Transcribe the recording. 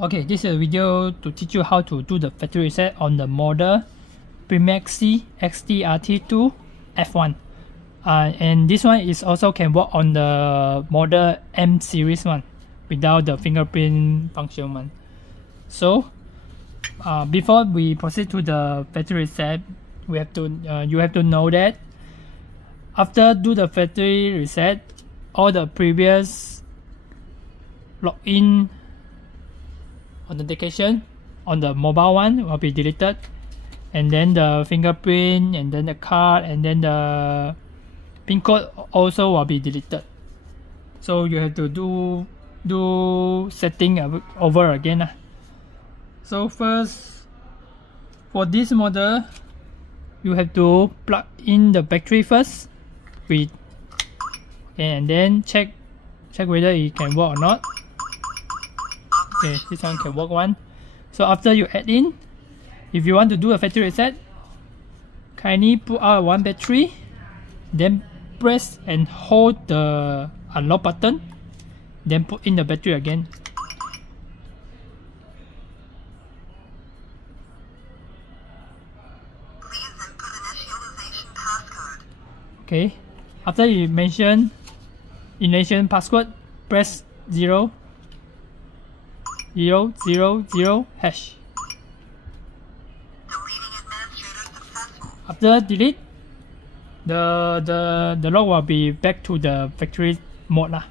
Okay, this is a video to teach you how to do the factory reset on the model PremierXT XT-RT2-F1. And this one is also can work on the model M series one without the fingerprint function one. So before we proceed to the factory reset, we have to you have to know that after do the factory reset, all the previous login authentication on the mobile one will be deleted, and then the fingerprint, and then the card, and then the pin code also will be deleted. So you have to do setting over again. So first, for this model, you have to plug in the battery first with, and then check whether it can work or not. Okay, this one can work one. So after you add in, if you want to do a factory reset, kindly pull out one battery, then press and hold the unlock button, then put in the battery again. Please input initialization passcode. Okay, after you mention initialization password, press 0 0 0 0 hash. Deleting administrator successful. After delete, the log will be back to the factory mode lah.